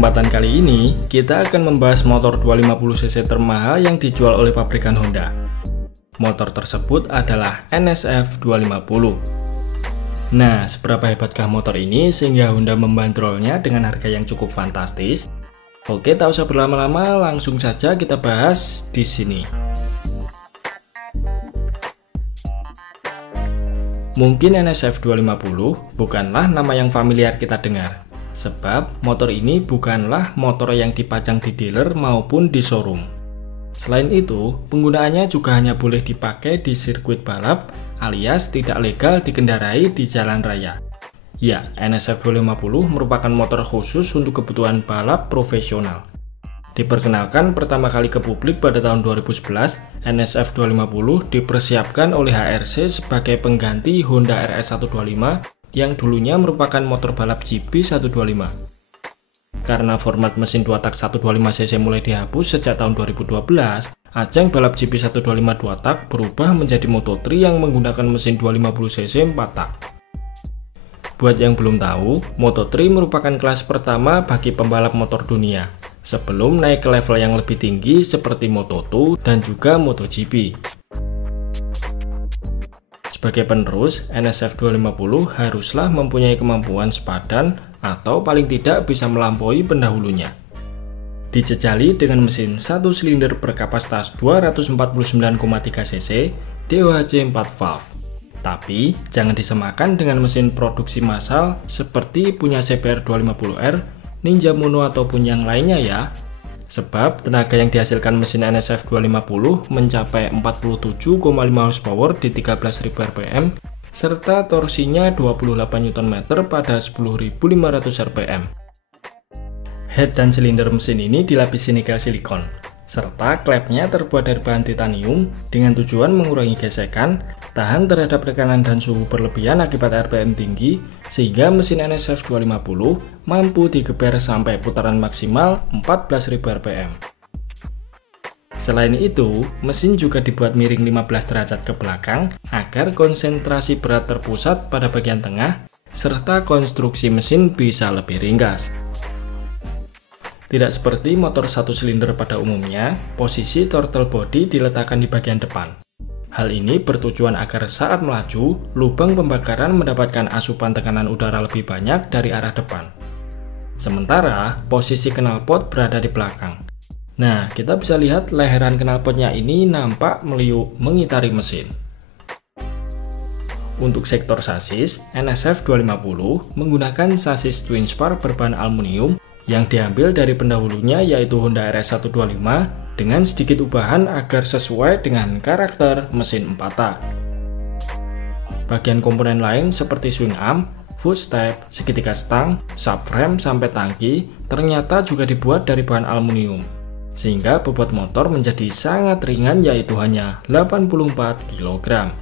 kesempatan kali ini, kita akan membahas motor 250cc termahal yang dijual oleh pabrikan Honda. Motor tersebut adalah NSF 250. Nah, seberapa hebatkah motor ini sehingga Honda membandrolnya dengan harga yang cukup fantastis? Oke, tak usah berlama-lama, langsung saja kita bahas di sini. Mungkin NSF 250 bukanlah nama yang familiar kita dengar. Sebab motor ini bukanlah motor yang dipajang di dealer maupun di showroom. Selain itu, penggunaannya juga hanya boleh dipakai di sirkuit balap alias tidak legal dikendarai di jalan raya. Ya, NSF 250 merupakan motor khusus untuk kebutuhan balap profesional. Diperkenalkan pertama kali ke publik pada tahun 2011, NSF 250 dipersiapkan oleh HRC sebagai pengganti Honda RS125 yang dulunya merupakan motor balap GP125. Karena format mesin 2 tak 125cc mulai dihapus sejak tahun 2012, ajang balap GP125 2 tak berubah menjadi Moto3 yang menggunakan mesin 250cc 4 tak. Buat yang belum tahu, Moto3 merupakan kelas pertama bagi pembalap motor dunia, sebelum naik ke level yang lebih tinggi seperti Moto2 dan juga MotoGP. Sebagai penerus, NSF 250 haruslah mempunyai kemampuan sepadan atau paling tidak bisa melampaui pendahulunya. Dijejali dengan mesin 1 silinder berkapasitas 249,3 cc DOHC 4 valve. Tapi, jangan disamakan dengan mesin produksi massal seperti punya CBR 250R, Ninja Mono ataupun yang lainnya ya. Sebab tenaga yang dihasilkan mesin NSF 250 mencapai 47,5 horsepower di 13.000 rpm serta torsinya 28 Nm pada 10.500 rpm. Head dan silinder mesin ini dilapisi nikel silikon, serta klepnya terbuat dari bahan titanium dengan tujuan mengurangi gesekan, tahan terhadap tekanan dan suhu berlebihan akibat RPM tinggi, sehingga mesin NSF 250 mampu digeber sampai putaran maksimal 14.000 rpm. Selain itu, mesin juga dibuat miring 15 derajat ke belakang agar konsentrasi berat terpusat pada bagian tengah, serta konstruksi mesin bisa lebih ringkas. Tidak seperti motor satu silinder pada umumnya, posisi throttle body diletakkan di bagian depan. Hal ini bertujuan agar saat melaju, lubang pembakaran mendapatkan asupan tekanan udara lebih banyak dari arah depan. Sementara, posisi knalpot berada di belakang. Nah, kita bisa lihat leheran knalpotnya ini nampak meliuk mengitari mesin. Untuk sektor sasis, NSF 250 menggunakan sasis twin spar berbahan aluminium yang diambil dari pendahulunya yaitu Honda RS125 dengan sedikit ubahan agar sesuai dengan karakter mesin 4 tak. Bagian komponen lain seperti swing arm, footstep, segitiga stang, subframe sampai tangki ternyata juga dibuat dari bahan aluminium, sehingga bobot motor menjadi sangat ringan yaitu hanya 84 kg.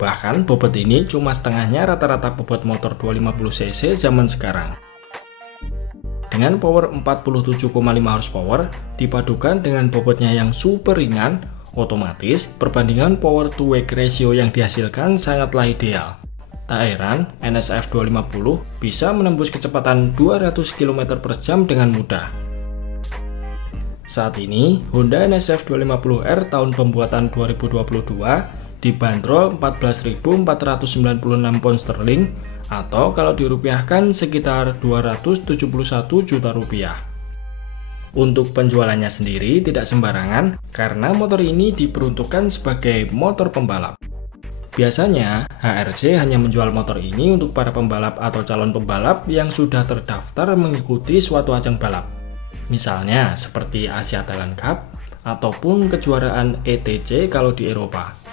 Bahkan bobot ini cuma setengahnya rata-rata bobot motor 250cc zaman sekarang. Dengan power 47,5 horsepower dipadukan dengan bobotnya yang super ringan, otomatis perbandingan power to weight ratio yang dihasilkan sangatlah ideal. Tak heran NSF 250 bisa menembus kecepatan 200 km per jam dengan mudah. Saat ini Honda NSF 250R tahun pembuatan 2022 dibanderol 14.496 pound sterling atau kalau dirupiahkan sekitar 271 juta rupiah. Untuk penjualannya sendiri tidak sembarangan karena motor ini diperuntukkan sebagai motor pembalap. Biasanya HRC hanya menjual motor ini untuk para pembalap atau calon pembalap yang sudah terdaftar mengikuti suatu ajang balap. Misalnya seperti Asia Talent Cup ataupun kejuaraan ETC kalau di Eropa.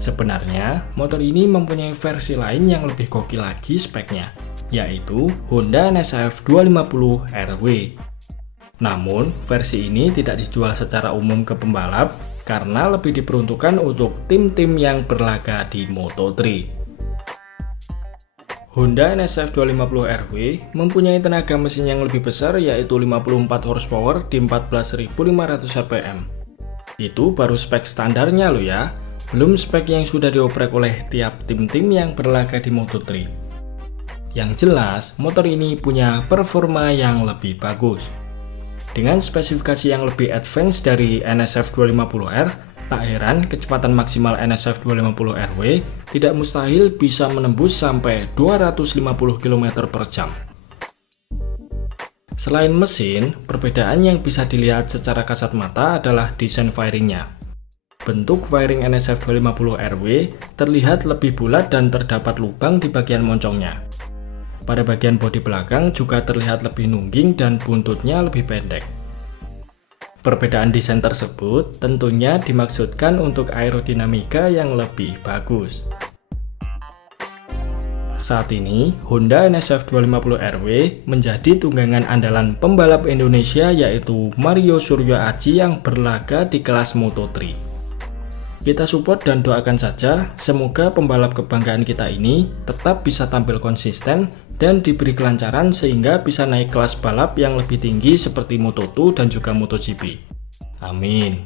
Sebenarnya, motor ini mempunyai versi lain yang lebih gokil lagi speknya, yaitu Honda NSF 250 RW. Namun, versi ini tidak dijual secara umum ke pembalap karena lebih diperuntukkan untuk tim-tim yang berlaga di Moto3. Honda NSF 250 RW mempunyai tenaga mesin yang lebih besar yaitu 54 horsepower di 14.500 rpm. Itu baru spek standarnya loh ya. Belum spek yang sudah dioprek oleh tiap tim-tim yang berlaga di Moto3. Yang jelas, motor ini punya performa yang lebih bagus. Dengan spesifikasi yang lebih advance dari NSF 250R, tak heran kecepatan maksimal NSF 250RW tidak mustahil bisa menembus sampai 250 km per jam. Selain mesin, perbedaan yang bisa dilihat secara kasat mata adalah desain fairingnya. Bentuk fairing NSF 250RW terlihat lebih bulat dan terdapat lubang di bagian moncongnya. Pada bagian bodi belakang juga terlihat lebih nungging dan buntutnya lebih pendek. Perbedaan desain tersebut tentunya dimaksudkan untuk aerodinamika yang lebih bagus. Saat ini, Honda NSF 250RW menjadi tunggangan andalan pembalap Indonesia yaitu Mario Suryo Aji yang berlaga di kelas Moto3. Kita support dan doakan saja, semoga pembalap kebanggaan kita ini tetap bisa tampil konsisten dan diberi kelancaran sehingga bisa naik kelas balap yang lebih tinggi seperti Moto2 dan juga MotoGP. Amin.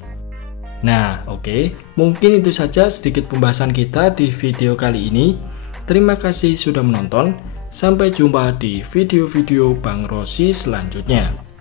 Nah, oke, mungkin itu saja sedikit pembahasan kita di video kali ini. Terima kasih sudah menonton, sampai jumpa di video-video Bang Rossi selanjutnya.